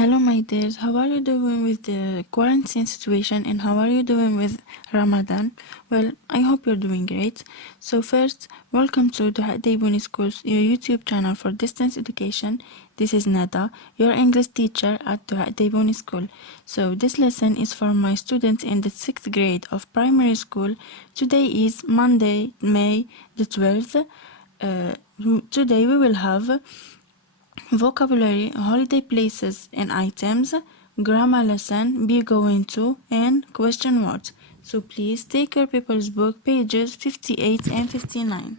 Hello, my dears. How are you doing with the quarantine situation and how are you doing with Ramadan? Well, I hope you're doing great. So, first, welcome to the Daybuni School's your YouTube channel for distance education. This is Nada, your English teacher at the Daybuni School. So, this lesson is for my students in the 6th grade of primary school. Today is Monday, May the 12th. Today we will have vocabulary, holiday places and items, grammar lesson, be going to, and question words. So please take your paper's book, pages 58 and 59.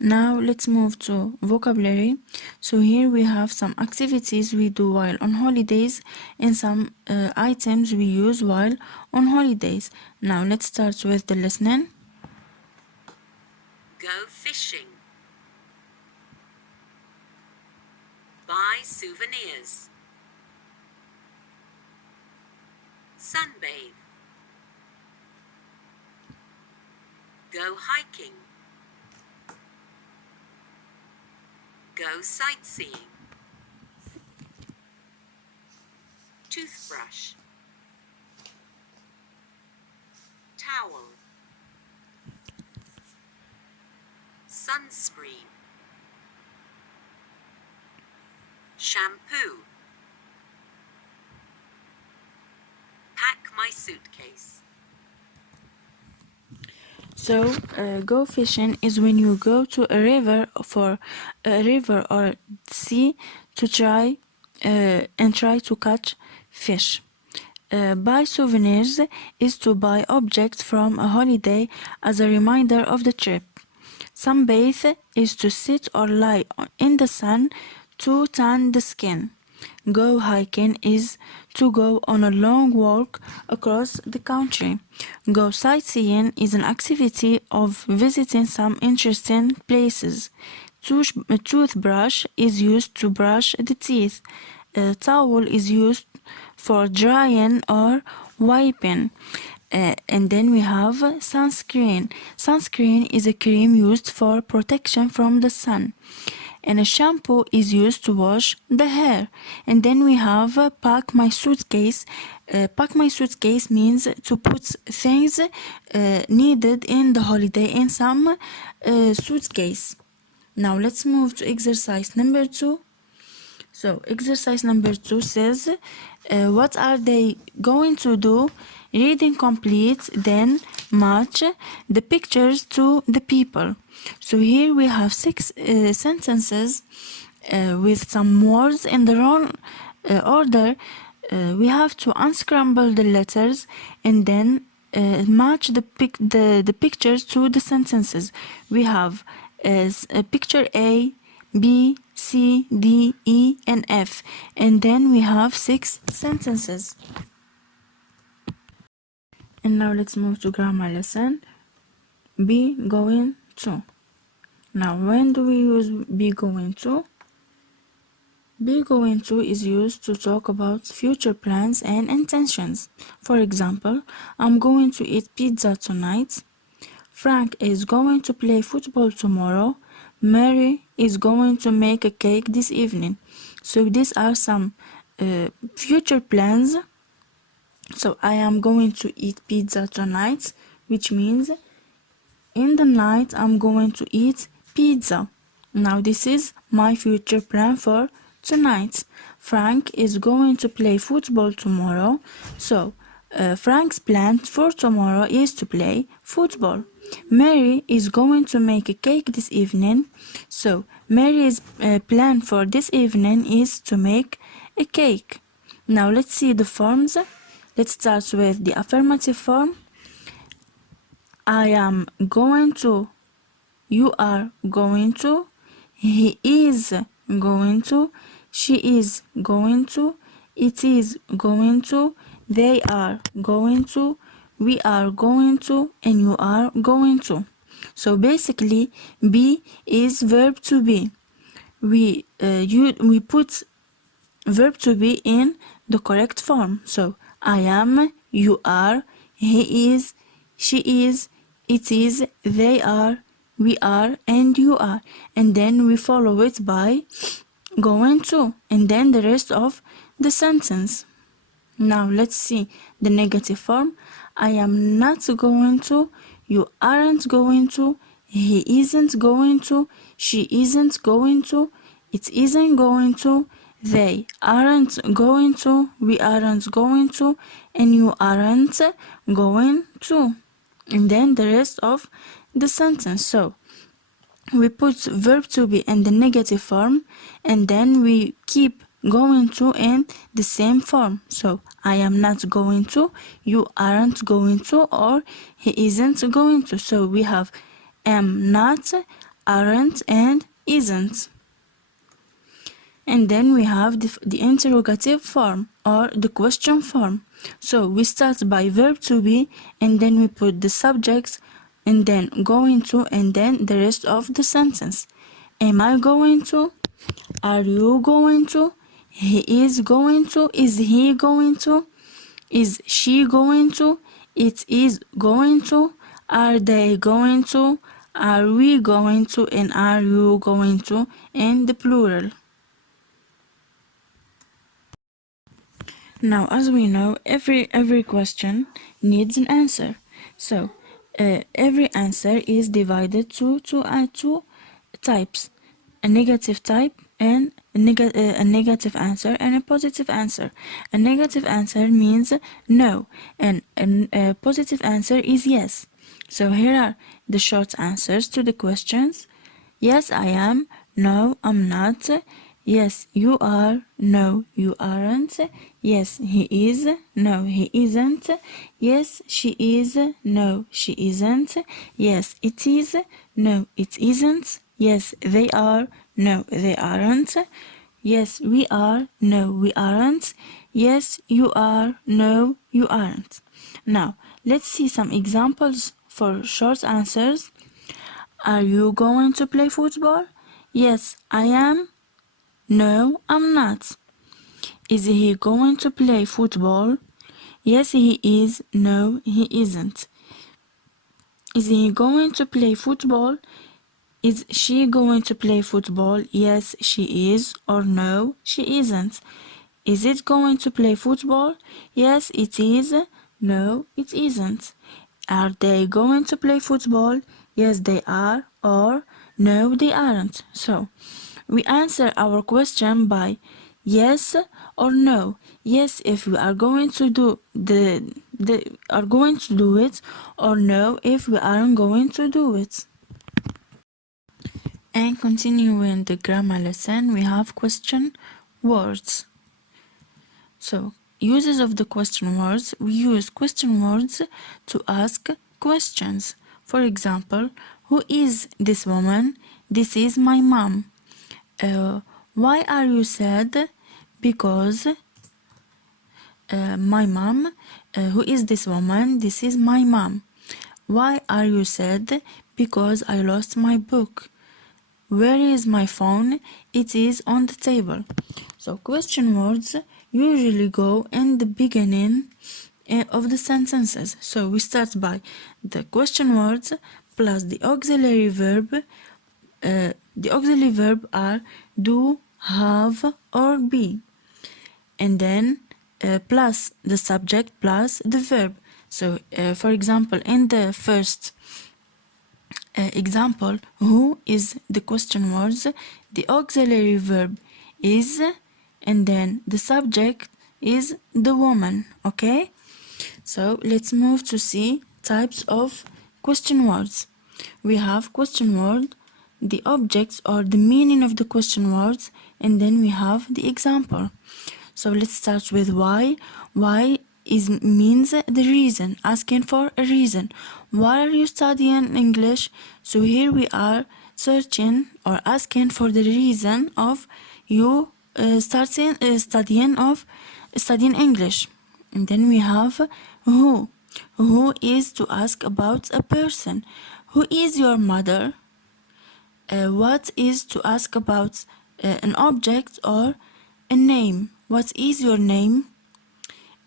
Now let's move to vocabulary. So here we have some activities we do while on holidays and some items we use while on holidays. Now let's start with the listening. Go fishing. Buy souvenirs. Sunbathe. Go hiking. Go sightseeing. Toothbrush. Towel. Sunscreen. Shampoo. Pack my suitcase. So, go fishing is when you go to a river or sea to try to catch fish. Buy souvenirs is to buy objects from a holiday as a reminder of the trip. Sunbathe is to sit or lie in the sun to tan the skin. Go hiking is to go on a long walk across the country. Go sightseeing is an activity of visiting some interesting places. A toothbrush is used to brush the teeth. A towel is used for drying or wiping. And then we have sunscreen. Sunscreen is a cream used for protection from the sun. And a shampoo is used to wash the hair. And then we have pack my suitcase. Pack my suitcase means to put things needed in the holiday in some suitcase. Now let's move to exercise number 2. So exercise number 2 says, what are they going to do? Reading complete, then match the pictures to the people. So here we have 6 sentences with some words in the wrong order. We have to unscramble the letters and then match the pictures to the sentences. We have picture A, B, C, D, E, and F. And then we have 6 sentences. And now let's move to grammar lesson. Be going to. Now, when do we use be going to? Be going to is used to talk about future plans and intentions. For example, I'm going to eat pizza tonight. Frank is going to play football tomorrow. Mary is going to make a cake this evening. So these are some future plans. So I am going to eat pizza tonight, which means in the night I'm going to eat pizza. Now this is my future plan for tonight. Frank is going to play football tomorrow. So Frank's plan for tomorrow is to play football. Mary is going to make a cake this evening. So Mary's plan for this evening is to make a cake. Now let's see the forms. Let's start with the affirmative form. I am going to. You are going to. He is going to. She is going to. It is going to. They are going to. We are going to. And you are going to. So basically, be is verb to be. We put verb to be in the correct form. So I am, you are, he is, she is, it is, they are, we are, and you are. And then we follow it by going to, and then the rest of the sentence. Now let's see the negative form. I am not going to, you aren't going to, he isn't going to, she isn't going to, it isn't going to, they aren't going to, we aren't going to, and you aren't going to. And then the rest of the sentence. So we put verb to be in the negative form, and then we keep going to in the same form. So I am not going to, you aren't going to, or he isn't going to. So we have am not, aren't, and isn't. And then we have the interrogative form or the question form. So we start by verb to be, and then we put the subjects, and then going to, and then the rest of the sentence. Am I going to? Are you going to? He is going to. Is he going to? Is she going to? It is going to. Are they going to? Are we going to? And are you going to? In the plural. Now, as we know, every question needs an answer. So, every answer is divided to two types: a negative type and a negative answer and a positive answer. A negative answer means no, and a positive answer is yes. So here are the short answers to the questions. Yes, I am. No, I'm not. Yes, you are. No, you aren't. Yes, he is. No, he isn't. Yes, she is. No, she isn't. Yes, it is. No, it isn't. Yes, they are. No, they aren't. Yes, we are. No, we aren't. Yes, you are. No, you aren't. Now, let's see some examples for short answers. Are you going to play football? Yes, I am. No, I'm not. Is he going to play football? Yes, he is. No, he isn't. Is he going to play football? Is she going to play football? Yes, she is. Or no, she isn't. Is it going to play football? Yes, it is. No, it isn't. Are they going to play football? Yes, they are. Or no, they aren't. So, we answer our question by yes or no. Yes, if we are going to do are going to do it, or no, if we aren't going to do it. And continuing the grammar lesson, we have question words. So, uses of the question words, we use question words to ask questions. For example, who is this woman? This is my mom. Why are you sad? Because my mom. Who is this woman? This is my mom. Why are you sad? Because I lost my book. Where is my phone? It is on the table. So question words usually go in the beginning of the sentences. So we start by the question words plus the auxiliary verb. The auxiliary verb are do, have, or be. And then plus the subject plus the verb. So for example, in the first example, who is the question words, the auxiliary verb is, and then the subject is the woman. Okay, so let's move to see types of question words. We have question word, the objects or the meaning of the question words, and then we have the example. So let's start with why. Why is means the reason, asking for a reason. Why are you studying English? So here we are searching or asking for the reason of you studying English. And then we have who. Who is to ask about a person. Who is your mother? What is to ask about an object or a name. What is your name?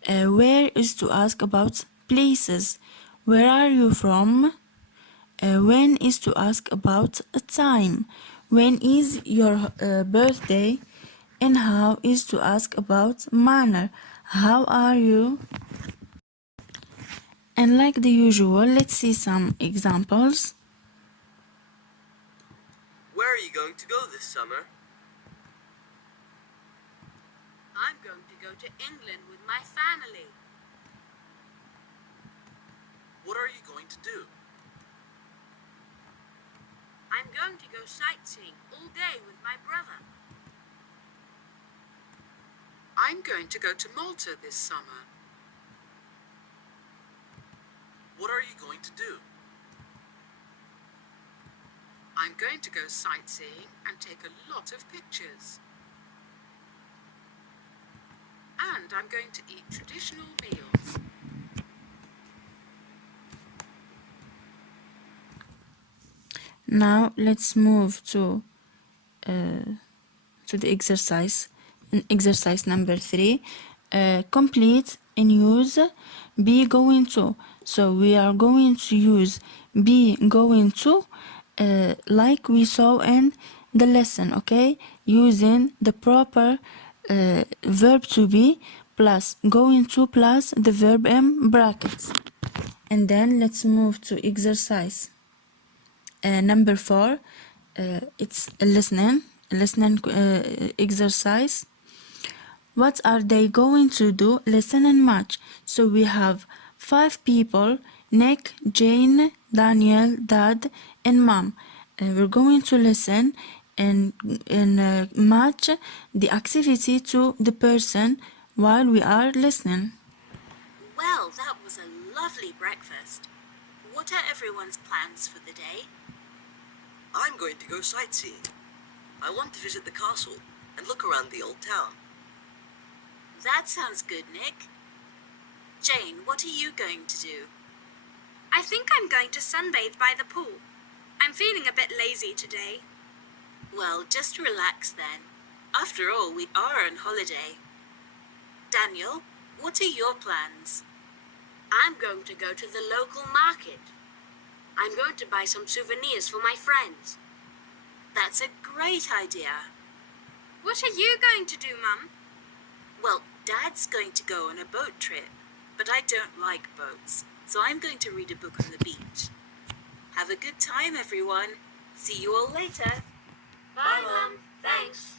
Where is to ask about places. Where are you from? When is to ask about a time. When is your birthday? and how is to ask about manner. How are you? And like the usual, let's see some examples. Where are you going to go this summer? I'm going to go to England with my family. What are you going to do? I'm going to go sightseeing all day with my brother. I'm going to go to Malta this summer. What are you going to do? I'm going to go sightseeing and take a lot of pictures. And I'm going to eat traditional meals. Now let's move to the exercise. In exercise number 3, complete and use be going to. So we are going to use be going to like we saw in the lesson, okay? Using the proper verb to be plus going to plus the verb in brackets. And then let's move to exercise number 4. It's a listening exercise. What are they going to do? Listen and match. So we have 5 people: Nick, Jane, Daniel, Dad, and Mom. We're going to listen and match the activity to the person while we are listening. Well, that was a lovely breakfast. What are everyone's plans for the day? I'm going to go sightseeing. I want to visit the castle and look around the old town. That sounds good, Nick. Jane, what are you going to do? I think I'm going to sunbathe by the pool. I'm feeling a bit lazy today. Well, just relax then. After all, we are on holiday. Daniel, what are your plans? I'm going to go to the local market. I'm going to buy some souvenirs for my friends. That's a great idea. What are you going to do, Mum? Well, Dad's going to go on a boat trip, but I don't like boats, so I'm going to read a book on the beach. Have a good time, everyone. See you all later. Bye, Mum. Thanks.